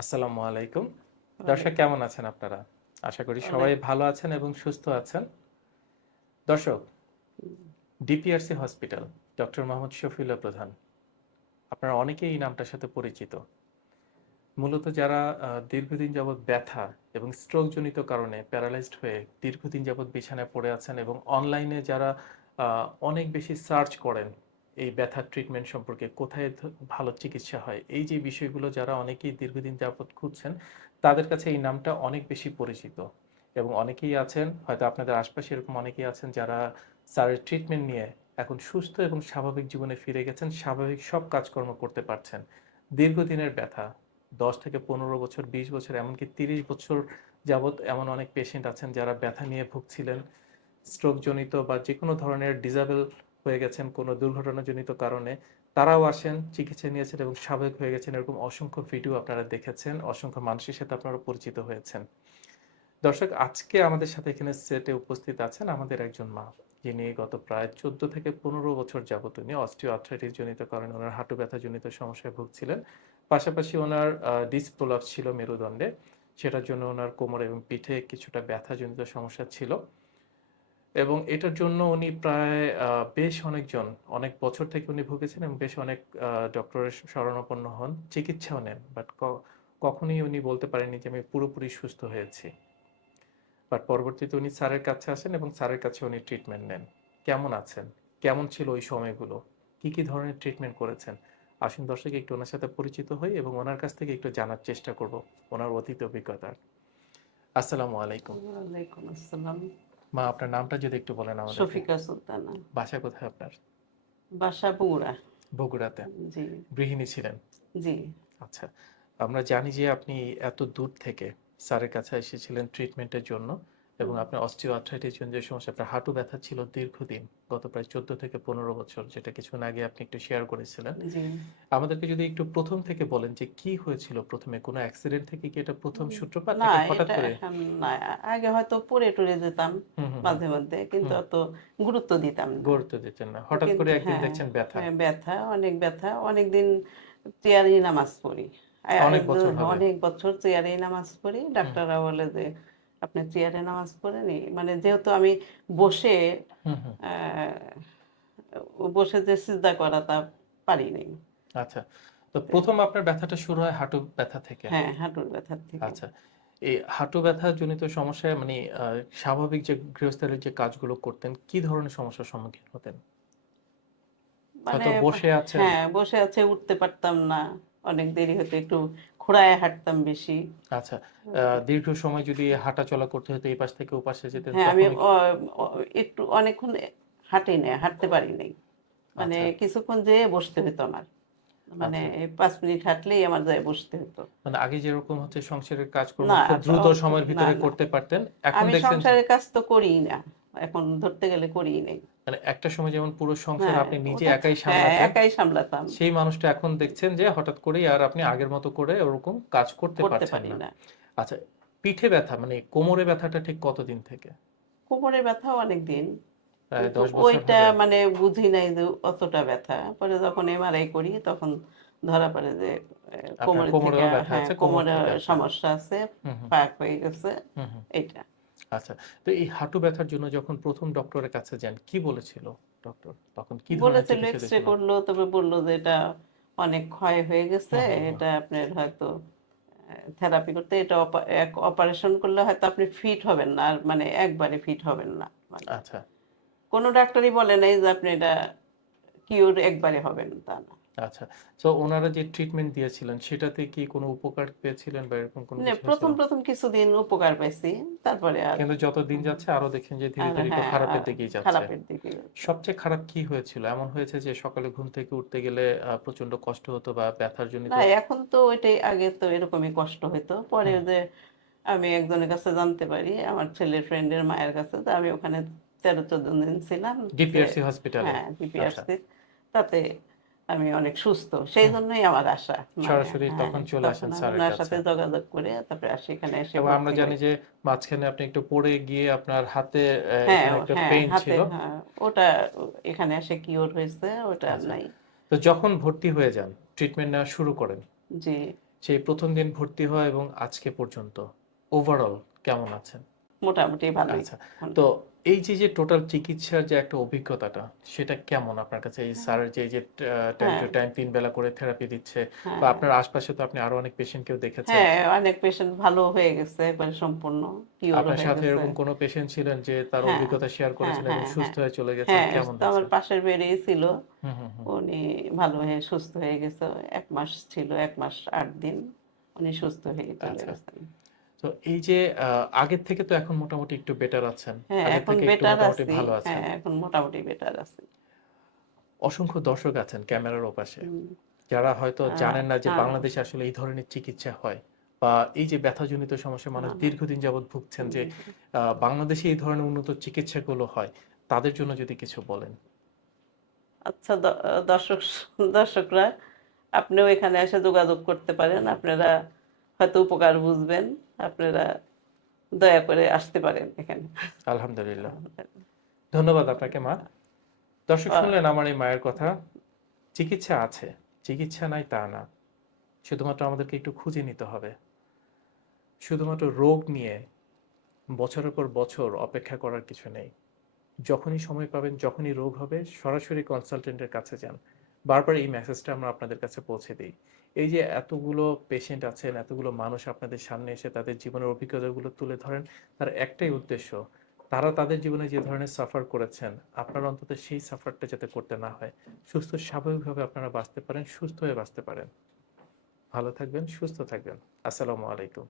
আসসালামু আলাইকুম। দর্শক কেমন আছেন আপনারা? আশা করি সবাই ভালো আছেন এবং সুস্থ আছেন। দর্শক DPRC hospital doctor Mohammad Shafiullah Pradhan. আপনারা অনেকেই এই নামটার সাথে পরিচিত। মূলত যারা দীর্ঘদিন যাবৎ ব্যথা এবং স্ট্রোকজনিত কারণে প্যারালাইজড হয়ে দীর্ঘদিন যাবৎ বিছানায় পড়ে আছেন এবং অনলাইনে যারা অনেক বেশি সার্চ করেন এই ব্যথার ট্রিটমেন্ট সম্পর্কে কোথায় ভালো চিকিৎসা হয়? এই যে বিষয়গুলো যারা অনেকেই দীর্ঘদিন যাবৎ খুঁজছেন, তাদের কাছে এই নামটা অনেক বেশি পরিচিত। এবং অনেকেই আছেন, হয়তো আপনাদের আশপাশে এরকম অনেকেই আছেন যারা স্যারের ট্রিটমেন্ট নিয়ে এখন সুস্থ এবং স্বাভাবিক জীবনে ফিরে গেছেন, স্বাভাবিক সব কাজকর্ম করতে পারছেন। দীর্ঘদিনের ব্যথা, দশ থেকে পনেরো বছর, বিশ বছর, এমনকি তিরিশ বছর যাবৎ এমন অনেক পেশেন্ট আছেন যারা ব্যথা নিয়ে ভুগছিলেন। স্ট্রোকজনিত বা যে কোনো ধরনের ডিজাবেল হয়ে গেছেন কোনো দুর্ঘটনাজনিত কারণে, তারাও আসেন, চিকিৎসা নিয়েছেন এবং স্বাভাবিক হয়ে গেছেন এরকম অসংখ্য ভিডিও আপনারা দেখেছেন, অসংখ্য মানুষের সাথে আপনারা পরিচিত হয়েছেন। দর্শক, আজকে আমাদের সাথে এখানে সেটে উপস্থিত আছেন আমাদের একজন মা, যিনি গত প্রায় চোদ্দ থেকে পনেরো বছর যাবত উনি অস্টিও আর্থ্রাইটিস জনিত কারণে ওনার হাঁটু ব্যথা জনিত সমস্যায় ভুগছিলেন। পাশাপাশি ওনার ডিস্ক প্রলাপস ছিল মেরুদণ্ডে, সেটার জন্য ওনার কোমর এবং পিঠে কিছুটা ব্যথা জনিত সমস্যা ছিল। এবং এটার জন্য উনি প্রায় বেশ অনেকজন, অনেক বছর থেকে উনি ভুগেছেন এবং বেশ অনেক ডক্টরের শরণাপন্ন হন, চিকিৎসাও নেন। বাট কখনোই উনি বলতে পারেননি যে আমি পুরোপুরি সুস্থ হয়েছি। বাট পরবর্তীতে উনি স্যারের কাছে আসেন এবং স্যারের কাছে উনি ট্রিটমেন্ট নেন। কেমন আছেন? কেমন ছিল ওই সময়গুলো? কি কি ধরনের ট্রিটমেন্ট করেছেন? আসুন দর্শক, একটু ওনার সাথে পরিচিত হই এবং ওনার কাছ থেকে একটু জানার চেষ্টা করব ওনার অতীত অভিজ্ঞতার। আসসালামু আলাইকুম। ওয়ালাইকুম আসসালাম। মা আপনার নামটা যদি একটু বলেন আমাদের শফিকা সুলতানা। বাসা কোথায় আপনার? বাসা বগুড়া। বগুড়াতে। জি। গৃহিণী ছিলেন? জি। আচ্ছা আমরা জানি যে আপনি এত দূর থেকে স্যারের কাছে এসেছিলেন ট্রিটমেন্টের জন্য। এবং আপনার অস্টিও আর্থ্রাইটিস যে সমস্যা আপনার হাঁটু ব্যথা ছিল দীর্ঘদিন গত প্রায় চোদ্দ থেকে পনেরো বছর যেটা কিছুক্ষণ আগে আপনি একটু শেয়ার করেছিলেন। আমাদেরকে যদি একটু প্রথম থেকে বলেন যে কি হয়েছিল প্রথমে? কোনো অ্যাক্সিডেন্ট থেকে কি এটা প্রথম সূত্রপাত না হঠাৎ করে? না আগে হয়তো পড়ে টরে যেতাম মাঝে মধ্যে কিন্তু অত গুরুত্ব দিতাম না। গুরুত্ব দিতেন না। হঠাৎ করে একদিন হ্যাঁ, দেখছেন ব্যথা। হ্যাঁ, ব্যথা অনেক ব্যথা অনেক দিন চেয়ারেই নামাজ পড়ি। অনেক বছর চেয়ারেই নামাজ পড়ি। ডাক্তাররা বলে যে আপনি চেয়ারে নামাজ পড়েনি মানে যেহেতু আমি বসে বসে যে সিজদা করা তা পারি নাই আচ্ছা তো প্রথম আপনার ব্যথাটা শুরু হয় হাঁটু ব্যথা থেকে? হ্যাঁ হাঁটুর ব্যথার থেকে। আচ্ছা এই হাঁটু ব্যথা জনিত সমস্যায় মানে স্বাভাবিক যে গৃহস্থালির যে কাজগুলো করতেন কি ধরনের সমস্যার সম্মুখীন হতেন? মানে বসে আছে হ্যাঁ বসে আছে উঠতে পারতাম না। অনেক দেরি হতো একটু খোঁড়ায় হাঁটতাম বেশি। আচ্ছা দীর্ঘ সময় যদি হাঁটা চলা করতে হতো এই পাশ থেকে ও পাশে যেতেন হ্যাঁ আমি একটু অনেকক্ষণ হাঁটি না হাঁটতে পারি নাই। মানে আচ্ছা। কিছুক্ষণ যেয়ে বসতে হতো আমার। মানে পাঁচ মিনিট হাঁটলেই আমার যায় বসতে হতো। মানে আগে যেরকম হচ্ছে সংসারের কাজ খুব দ্রুত সময়ের ভিতরে করতে পারতেন এখন আমি সংসারের কাজ তো করিই না এখন ধরতে গেলে করিই নাই। মানে একটা সময় যেমন পুরো সংসার হ্যাঁ, আপনি নিজে একাই হ্যাঁ সামলাতেন একাই সামলাতাম। সেই মানুষটা এখন দেখছেন যে হঠাৎ করেই আর আপনি আগের মতো করে ওরকম কাজ করতে পারছেন না। আচ্ছা পিঠে ব্যথা মানে কোমরে ব্যথাটা ঠিক কতদিন থেকে? কোমরে ব্যথা অনেক দিন ওইটা মানে বুঝি নাই যে অতটা ব্যথা। পরে যখন এমআরআই করি তখন ধরা পড়ে যে কোমরের ব্যথা হ্যাঁ আছে, কোমরে সমস্যা আছে পাক হয়ে গেছে। এইটা। আচ্ছা তো এই হাঁটু ব্যথার জন্য যখন প্রথম ডক্টরের কাছে যান কি বলেছিল ডক্টর তখন কি বলেছিল চিকিৎসা এক্স রে দিয়েছিল? করল তবে বলল যে এটা অনেক ক্ষয় হয়ে গেছে। এটা আপনার হয়তো থেরাপি করতে এটা এক অপারেশন করলে হয়তো আপনি ফিট হবেন না আর মানে একবারে ফিট হবেন না মানে আচ্ছা কোনো ডাক্তারই বলে নাই যে আপনি এটা কিওর একবারে হবেন তা না আচ্ছা তো ওনারা যে ট্রিটমেন্ট দিয়েছিলেন সেটাতে কি কোনো উপকার পেয়েছিলেন বা এরকম কোনো কিছু প্রথম প্রথম কিছুদিন উপকার পাইছি তারপরে আর কিন্তু যত দিন যাচ্ছে আরও দেখছেন যে ধীরে ধীরে একটু হ্যাঁ, খারাপের দিকেই যাচ্ছে। খারাপের দিকে সবচেয়ে খারাপ কি হয়েছিল? এমন হয়েছে যে সকালে ঘুম থেকে উঠতে গেলে প্রচণ্ড কষ্ট হতো বা ব্যথার জন্য না এখন তো ওইটাই আগে তো এরকমই কষ্ট হতো পরে যে আমি একজনের কাছে জানতে পারি আমার ছেলের ফ্রেন্ডের মায়ের কাছে তো আমি ওখানে তেরো চোদ্দ দিন ছিলাম। ডিপিআরসি হসপিটাল হ্যাঁ ডিপিআরসি তাতে আমি অনেক সুস্থ সেই জন্যই আমার আশা মানে, সরাসরি হ্যাঁ, তখন চলে আসেন স্যারের কাছে। সাথে যোগাযোগ করে তারপরে আসি এখানে এসে আমরা জানি যে মাঝখানে আপনি একটু পড়ে গিয়ে আপনার হাতে হ্যাঁ একটা হ্যাঁ পেইন ছিল। হ্যাঁ ওটা এখানে এসে কিওর হয়েছে ওটা আচ্ছা। নাই। তো যখন ভর্তি হয়ে যান ট্রিটমেন্ট নেওয়া শুরু করেন জি। সেই প্রথম দিন ভর্তি হওয়া এবং আজকে পর্যন্ত ওভারঅল কেমন আছেন? মোটামুটি ভালোই আচ্ছা তো এই যে যে টোটাল চিকিৎসার যে একটা অভিজ্ঞতাটা সেটা কেমন আপনার কাছে এই স্যারের যে যে টাইম টু হ্যাঁ। টাইম তিন বেলা করে থেরাপি দিচ্ছে হ্যাঁ। বা আপনার আশপাশে তো আপনি আরও অনেক পেশেন্টকেও দেখেছেন হ্যাঁ অনেক পেশেন্ট ভালো হয়ে গেছে একবারে সম্পূর্ণ কিওর আপনার সাথে এরকম কোনো পেশেন্ট ছিলেন যে তার হ্যাঁ, অভিজ্ঞতা শেয়ার করেছেন এবং হ্যাঁ, সুস্থ হয়ে চলে গেছে হ্যাঁ কেমন তো আমার? পাশের বেডেই ছিল। উনি ভালো হয়ে সুস্থ হয়ে গেছে এক মাস ছিল এক মাস আট দিন উনি সুস্থ হয়ে চলে আচ্ছা। গেছেন তো এই যে আগের থেকে তো এখন মোটামুটি একটু বেটার আছেন। হ্যাঁ এখন বেটার আছি। ভালো আছেন। হ্যাঁ এখন মোটামুটি বেটার আছি। অসংখ্য দর্শক আছেন ক্যামেরার ওপাশে। যারা হয়তো হ্যাঁ, জানেন না যে হ্যাঁ। বাংলাদেশে আসলে এই ধরনের চিকিৎসা হয় বা এই যে ব্যথাজনিত সমস্যা মানুষ। দীর্ঘদিন যাবৎ ভুগছেন যে বাংলাদেশে এই ধরনের উন্নত চিকিৎসাগুলো হয় তাদের জন্য যদি কিছু বলেন। আচ্ছা দর্শক দর্শকরা আপনিও এখানে এসে যোগাযোগ করতে পারেন। আপনারা হয়তো উপকার বুঝবেন। আপনারা দয়া করে আসতে পারেন এখানে। আলহামদুলিল্লাহ। ধন্যবাদ আপনাকে মা। দর্শক শুনলেন আমার এই মায়ের কথা চিকিৎসা আছে চিকিৎসা নাই তা না। শুধুমাত্র আমাদেরকে একটু খুঁজে নিতে হবে। শুধুমাত্র রোগ নিয়ে বছরের পর বছর অপেক্ষা করার কিছু নেই। যখনই সময় পাবেন যখনই রোগ হবে সরাসরি কনসালটেন্টের কাছে যান। বারবার এই মেসেজটা আমরা আপনাদের কাছে পৌঁছে দিই। এই যে এতগুলো পেশেন্ট আছেন, এতগুলো মানুষ আপনাদের সামনে এসে তাদের জীবনের অভিজ্ঞতাগুলো তুলে ধরেন, তার একটাই উদ্দেশ্য, তারা তাদের জীবনে যে ধরনের সাফার করেছেন, আপনারা অন্তত সেই সাফারটা যাতে করতে না হয়, সুস্থ স্বাভাবিকভাবে আপনারা বাঁচতে পারেন, সুস্থ হয়ে বাঁচতে পারেন। ভালো থাকবেন, সুস্থ থাকবেন। আসসালামু আলাইকুম।